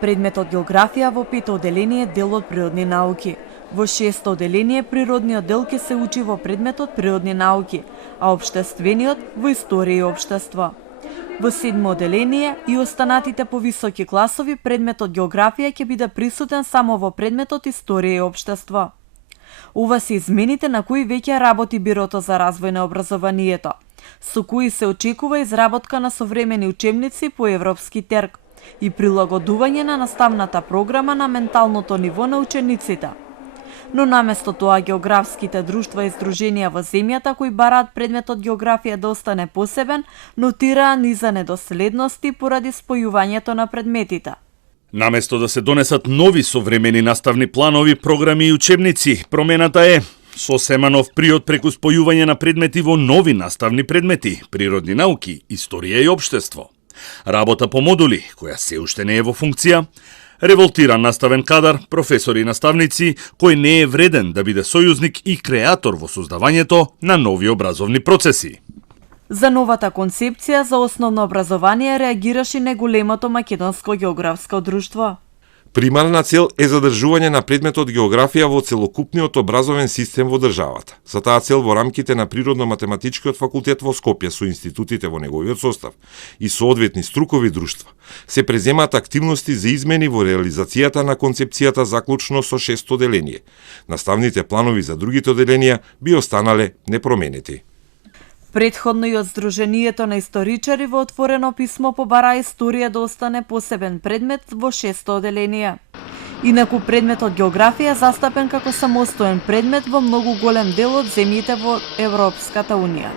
Предметот географија во 5-то одделение дел од природни науки. Во 6-то одделение природниот дел ќе се учи во предметот природни науки, а општествениот во историја и општество. Во 7-мо одделение и останатите повисоки класови предметот географија ќе биде присутен само во предметот историја и општество. Ова се измените на кои веќе работи Бирото за развој на образованието, со кои се очекува изработка на современи учебници по европски терк и прилагодување на наставната програма на менталното ниво на учениците. Но наместо тоа географските друштва и здруженија во земјата кои бараат предметот географија да остане посебен, нотираа низа недоследности поради спојувањето на предметите. Наместо да се донесат нови современи наставни планови, програми и учебници, промената е сосема нов приод преку спојување на предмети во нови наставни предмети, природни науки, историја и општество. Работа по модули, која се уште не е во функција, револтиран наставен кадар, професори и наставници, кој не е вреден да биде сојузник и креатор во создавањето на нови образовни процеси. За новата концепција за основно образование реагираше неголемото македонско географско друштво. Примарна цел е задржување на предметот географија во целокупниот образовен систем во државата. За таа цел во рамките на Природно-математичкиот факултет во Скопје со институтите во неговиот состав и соодветни струкови друштва се преземаат активности за измени во реализацијата на концепцијата заклучно со 6-то одделение. Наставните планови за другите одделенија би останале непроменети. Предходно и од Сдруженијето на историчари во отворено писмо побара историја да остане посебен предмет во 6-то одделение. Инаку предметот географија застапен како самостоен предмет во многу голем дел од земјите во Европската Унија.